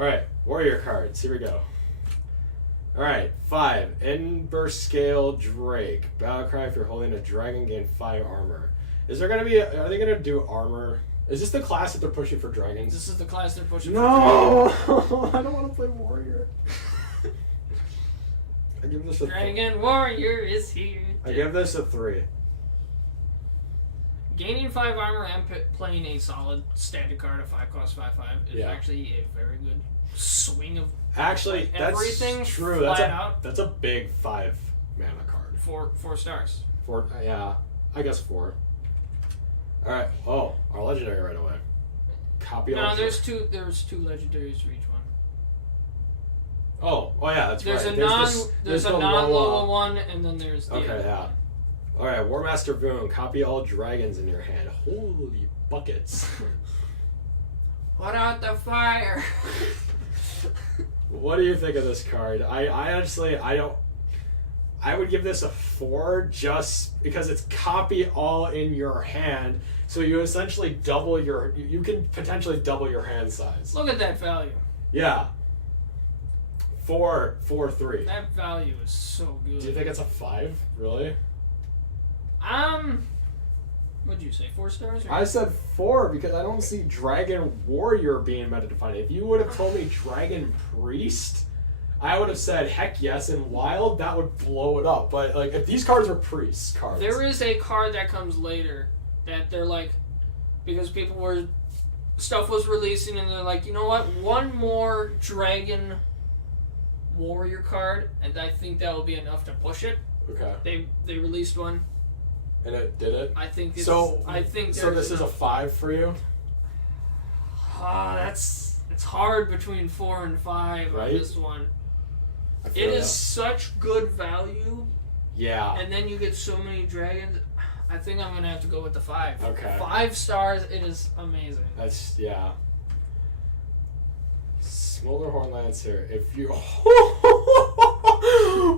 Alright, warrior cards. Here we go. Alright, 5. Ember Scale Drake. Battlecry, if you're holding a dragon, gain 5 armor. Is there gonna be are they gonna do armor? Is this the class that they're pushing for dragons? This is the class they're pushing for dragons. I don't want to play warrior. I give this a Dragon Warrior is here. I give this a 3. Gaining 5 armor and playing a solid standard card of 5 cost 5/5 is actually a very good swing of actually everything. That's true. That's a big 5 mana card. 4 stars. 4, yeah, I guess 4. All right. Oh, our legendary right away. Copy. No, there's two legendaries for each one. Oh yeah, that's there's right. There's a non-low one, and then there's the other one. All right, Warmaster Boon. Copy all dragons in your hand. Holy buckets! Put out the fire. What do you think of this card? I honestly don't. I would give this a 4 just because it's copy all in your hand. So you essentially double your. You can potentially double your hand size. Look at that value. Yeah. 4, 3. That value is so good. Do you think it's a 5? Really? What'd you say? 4 stars? Or I said 4 because I don't see Dragon Warrior being meta defined. If you would have told me Dragon Priest, I would have said heck yes. In Wild, that would blow it up. But like, if these cards were Priest cards, there is a card that comes later that they're like, because stuff was releasing and they're like, you know what? One more Dragon Warrior card, and I think that will be enough to push it. Okay. They released one. And it did it. I think it's, so. I think so. This is a 5 for you. It's hard between 4 and 5 right? on this one. It is such good value. Yeah. And then you get so many dragons. I think I'm gonna have to go with the 5. Okay. 5 stars. It is amazing. That's Smolder Horn Lancer. If you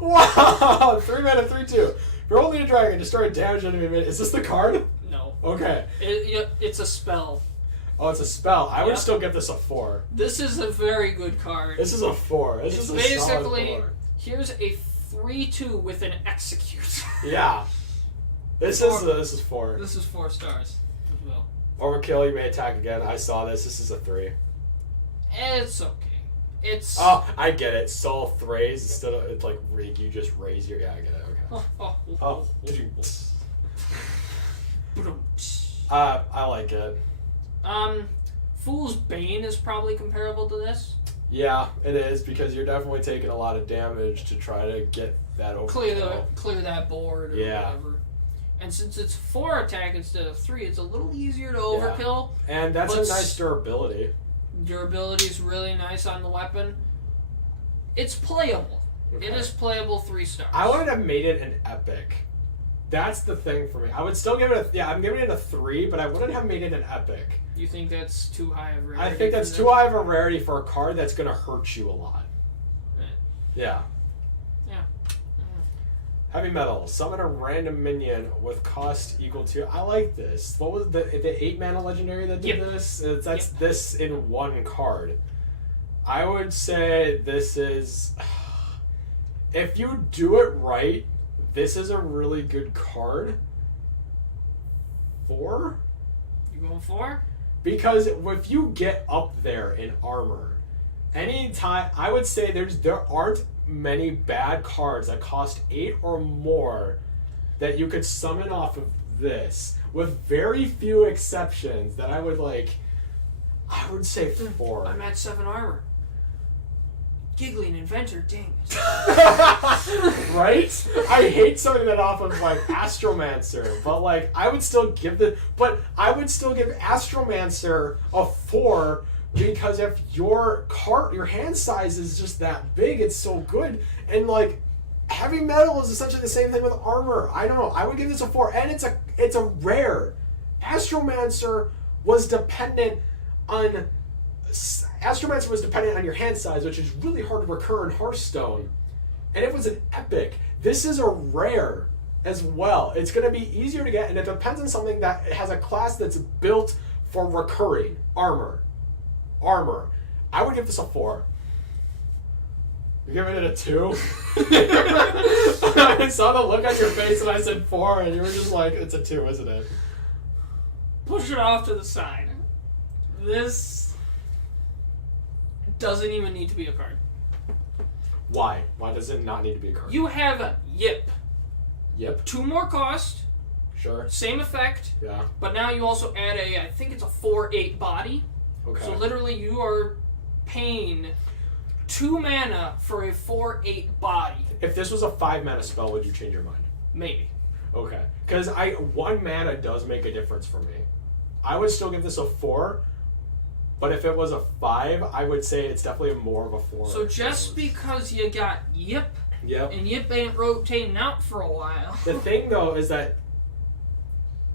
wow, 3 mana, 3/2. If you're holding a dragon, destroy a damage enemy minute. Is this the card? No. Okay. It's a spell. Oh, it's a spell. I would still give this a 4. This is a very good card. This is a 4. It's basically, here's a 3/2 with an execute. Yeah. This is 4. This is 4 stars as well. Overkill, you may attack again. I saw this. This is a 3. It's okay. Oh, I get it. Soul 3s instead of it's like you just raise your. Yeah, I get it. Okay. I like it. Fool's Bane is probably comparable to this. Yeah, it is because you're definitely taking a lot of damage to try to get that overkill. Clear that board or whatever. And since it's 4 attack instead of 3, it's a little easier to overkill. And that's a nice durability. Durability is really nice on the weapon. It's playable. Okay. It is playable 3 stars. I would have made it an epic. That's the thing for me. I would still give it I'm giving it a 3, but I wouldn't have made it an epic. You think that's too high of a rarity? I think that's too high of a rarity for a card that's going to hurt you a lot. Right. Yeah. Heavy Metal. Summon a random minion with cost equal to... I like this. What was the 8 mana legendary that did this? That's this in 1 card. I would say this is... If you do it right, this is a really good card. 4? You going 4? Because if you get up there in armor, anytime... I would say there aren't many bad cards that cost 8 or more that you could summon off of this, with very few exceptions that I would say 4. I'm at 7 armor. Giggling Inventor, dang it. Right? I hate summoning that off of Astromancer, but I would still give Astromancer a 4. Because if your hand size is just that big, it's so good. And Heavy Metal is essentially the same thing with armor. I don't know. I would give this a 4, and it's a rare. Astromancer was dependent on your hand size, which is really hard to recur in Hearthstone. And it was an epic. This is a rare as well. It's going to be easier to get, and it depends on something that has a class that's built for recurring armor. I would give this a 4. You're giving it a 2? I saw the look on your face when I said 4, and you were just like, it's a 2, isn't it? Push it off to the side. This doesn't even need to be a card. Why? Why does it not need to be a card? You have a Yip. Yep. 2 more cost. Sure. Same effect. Yeah. But now you also add I think it's a 4/8 body. Okay. So literally you are paying 2 mana for a 4/8 body. If this was a 5 mana spell, would you change your mind? Maybe. Okay. Because 1 mana does make a difference for me. I would still give this a 4, but if it was a 5, I would say it's definitely more of a 4. So just because you got Yip, yep. and Yip ain't rotating out for a while. The thing, though, is that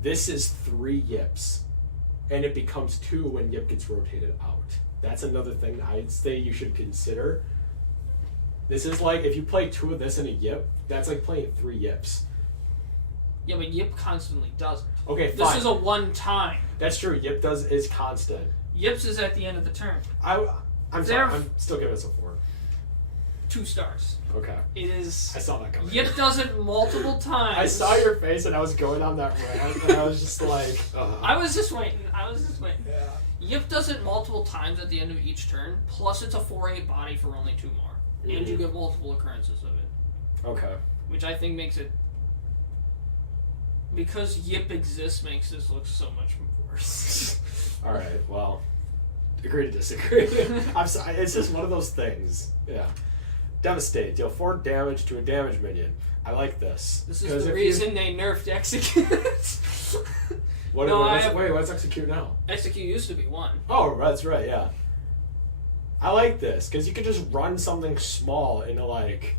this is 3 Yips, and it becomes 2 when Yip gets rotated out. That's another thing I'd say you should consider. This is like, if you play 2 of this and a Yip, that's like playing 3 Yips. Yeah, but Yip constantly doesn't. Okay, fine. This is a one-time. That's true. Yip is constant. Yips is at the end of the turn. I'm sorry. I'm still giving this a 4. 2 stars. Okay. It is. I saw that coming. Yip does it multiple times. I saw your face, and I was going on that rant, and I was just like, I was just waiting. Yeah. Yip does it multiple times at the end of each turn, plus it's a 4/8 body for only 2 more. And you get multiple occurrences of it. Okay. Which I think makes it... Because Yip exists makes this look so much worse. Alright, well, agree to disagree. I'm sorry, it's just one of those things. Yeah. Devastate. Deal 4 damage to a damage minion. I like this. This is the reason they nerfed Execute. Wait, what's Execute now? Execute used to be 1. Oh, that's right, yeah. I like this, because you could just run something small into, like,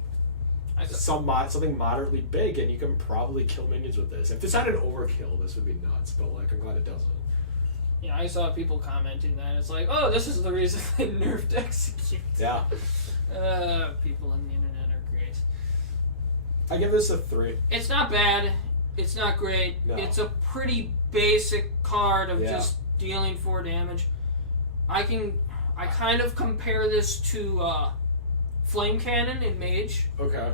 something moderately big, and you can probably kill minions with this. If this had an overkill, this would be nuts, but, like, I'm glad it doesn't. Yeah, I saw people commenting that. It's like, oh, this is the reason they nerfed Execute. Yeah. People on the internet are great. I give this a 3. It's not bad. It's not great. No. It's a pretty basic card of just dealing 4 damage. I kind of compare this to Flame Cannon in Mage. Okay.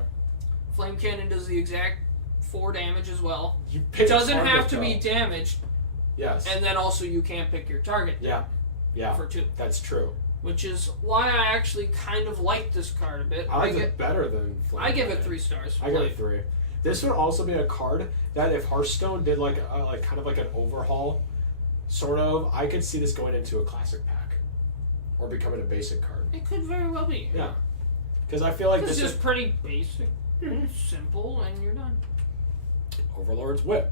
Flame Cannon does the exact 4 damage as well. It doesn't have to be damaged. Yes. And then also you can't pick your target. Yeah. Yeah. For 2. That's true. Which is why I actually kind of like this card a bit. I like it better than Flame I give Cannon. it 3 stars. I give it 3. This would also be a card that if Hearthstone did like kind of like an overhaul, sort of, I could see this going into a classic pack, or becoming a basic card. It could very well be. Yeah. Because I feel like this is is pretty basic, simple, and you're done. Overlord's Whip.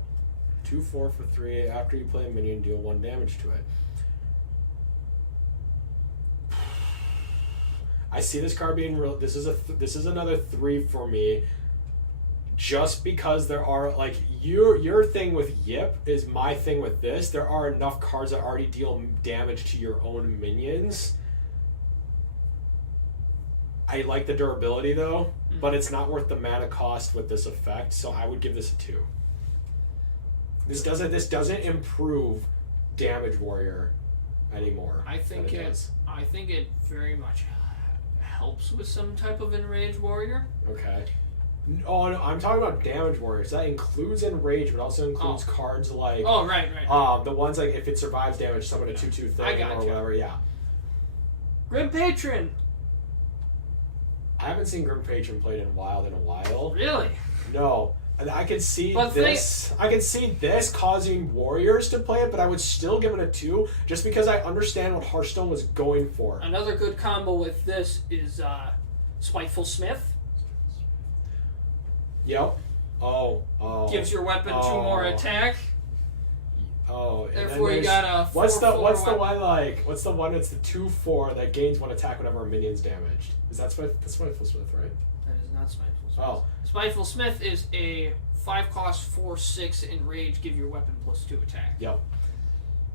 2/4 for 3. After you play a minion, deal 1 damage to it. I see this card being real. This is another 3 for me. Just because there are, like, your thing with Yip is my thing with this. There are enough cards that already deal damage to your own minions. I like the durability though, but it's not worth the mana cost with this effect, so I would give this a 2. This doesn't improve Damage Warrior anymore. I think it very much helps with some type of Enraged Warrior. Okay. Oh no, I'm talking about Damage Warriors. That includes Enrage, but also includes cards like right. The ones like if it survives damage, summon a 2/2 thing or whatever. Yeah. Grim Patron. I haven't seen Grim Patron played in a while. Really? No. I could see I could see this causing Warriors to play it, but I would still give it a 2, just because I understand what Hearthstone was going for. Another good combo with this is Spiteful Smith. Yep. Oh. Gives your weapon 2 more attack. Oh. Therefore, you got a 4/4 What's the weapon. one like? What's the one that's the 2/4 that gains 1 attack whenever a minion's damaged? Is that Spiteful Smith, right? That is not Spiteful Smith. Oh. Spiteful Smith is a 5 cost 4/6 Enrage. Give your weapon +2 attack. Yep.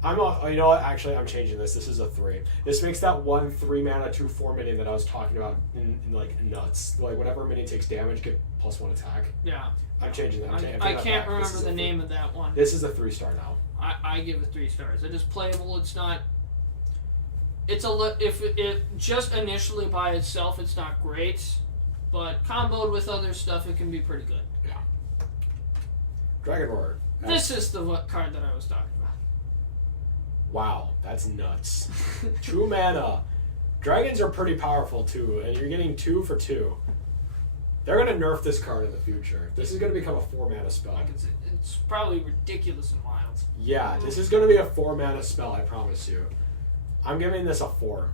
You know what? Actually, I'm changing this. This is a 3. This makes that 1 3 mana 2/4 minion that I was talking about in like nuts. Like whenever a minion takes damage, get +1 attack. Yeah. I'm changing that. I can't remember the name of that one. This is a 3-star now. I give it 3 stars. It is playable. It's not if it just initially by itself, it's not great, but comboed with other stuff, it can be pretty good. Yeah. Dragon Roar. This is the card that I was talking about. Wow, that's nuts. 2 mana. Dragons are pretty powerful too, and you're getting 2 for 2. They're gonna nerf this card in the future. This is gonna become a 4 mana spell. Like it's probably ridiculous in Wilds. Yeah, this is gonna be a 4 mana spell. I promise you. I'm giving this a 4,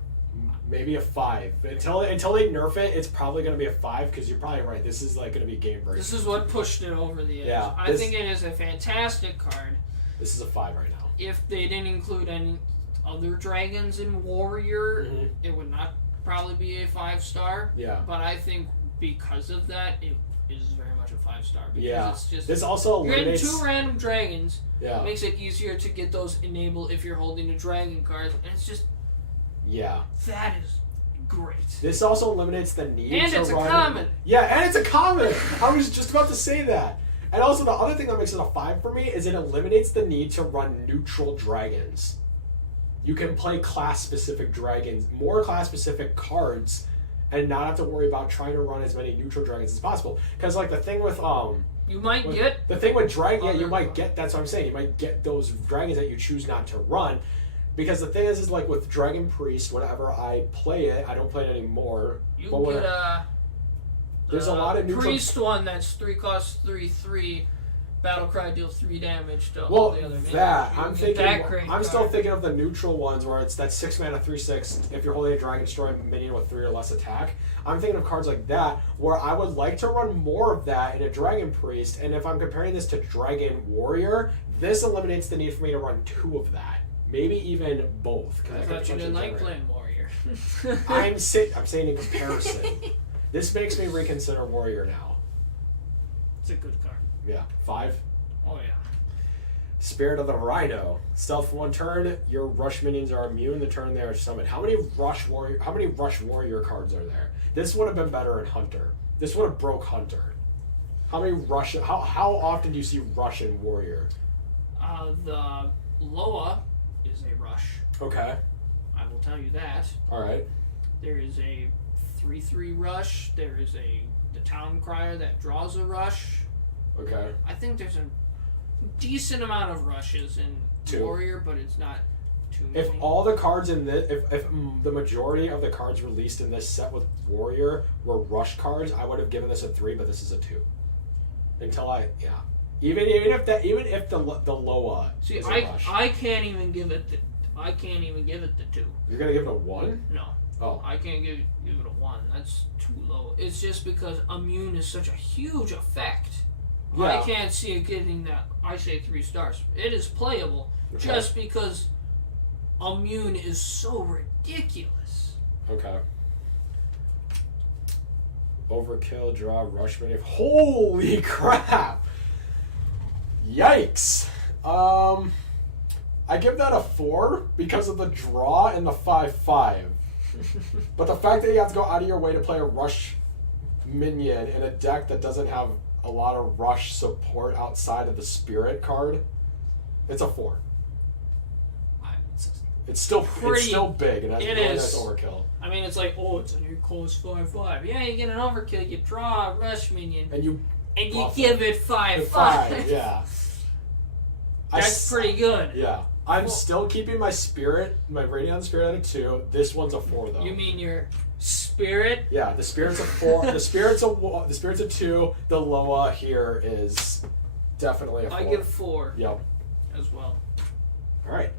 maybe a 5. Until they nerf it, it's probably gonna be a 5 because you're probably right. This is like gonna be game breaking. This is what pushed it over the edge. Yeah, I think it is a fantastic card. This is a 5 right now. If they didn't include any other dragons in Warrior, it would not probably be a 5-star. Yeah. But I think because of that, it is very much a 5-star. Because Yeah. it's just This also you're getting eliminates 2 random dragons. Yeah. It makes it easier to get those enabled if you're holding a dragon card, and it's just that is great. This also eliminates the need and to it's run. a common. Yeah, and it's a common. I was just about to say that. And also the other thing that makes it a 5 for me is it eliminates the need to run neutral dragons. You can play class-specific dragons, more class-specific cards, and not have to worry about trying to run as many neutral dragons as possible. Because like the thing with you might get the thing with dragon, yeah, you might get. That's what I'm saying. You might get those dragons that you choose not to run. Because the thing is like with Dragon Priest, whenever I play it, I don't play it anymore. you but get there's a lot of neutral priest one that's 3 cost 3/3. Battlecry deals 3 damage to all well, the other minions. that You I'm get thinking. that great I'm still card. thinking of the neutral ones where it's that 6 mana 3/6. If you're holding a dragon, destroy a minion with 3 or less attack. I'm thinking of cards like that where I would like to run more of that in a Dragon Priest. And if I'm comparing this to Dragon Warrior, this eliminates the need for me to run 2 of that. Maybe even both. I thought you didn't like playing Warrior. I'm saying in comparison. This makes me reconsider Warrior now. It's a good card. Yeah, 5. Oh yeah. Spirit of the Rhino. Stealth for 1 turn. Your rush minions are immune the turn they are summoned. How many rush warrior cards are there? This would have been better in Hunter. This would have broke Hunter. How many rush? How often do you see rush in Warrior? The Loa is a rush. Okay. I will tell you that. All right. There is a 3/3 rush. There is the Town Crier that draws a rush. Okay. I think there's a decent amount of rushes in 2. Warrior, but it's not too many. If all the cards in this, if the majority of the cards released in this set with Warrior were rush cards, I would have given this a 3, but this is a 2. Even if the Loa See, is a rush. I can't even give it the 2. You're gonna give it a 1? No. Oh. I can't give it a 1. That's too low. It's just because immune is such a huge effect. Yeah. I can't see it getting that. I say 3 stars. It is playable, Okay. just because immune is so ridiculous. Okay. Overkill, draw, rush many. Holy crap! Yikes! I give that a 4 because of the draw and the 5/5. But the fact that you have to go out of your way to play a rush minion in a deck that doesn't have a lot of rush support outside of the spirit card, it's a 4. It's still big, and it really is. nice overkill. I mean, it's like, oh, it's a new close 5/5. Yeah, you get an overkill, you draw a rush minion, And you give it 5/5. 5, yeah. That's pretty good. Yeah. I'm still keeping my rating on the spirit at a 2. This one's a 4 though. You mean your spirit? Yeah, the spirit's a 4. the spirit's a 2. The Loa here is definitely a 4. I give 4 Yep. as well. All right.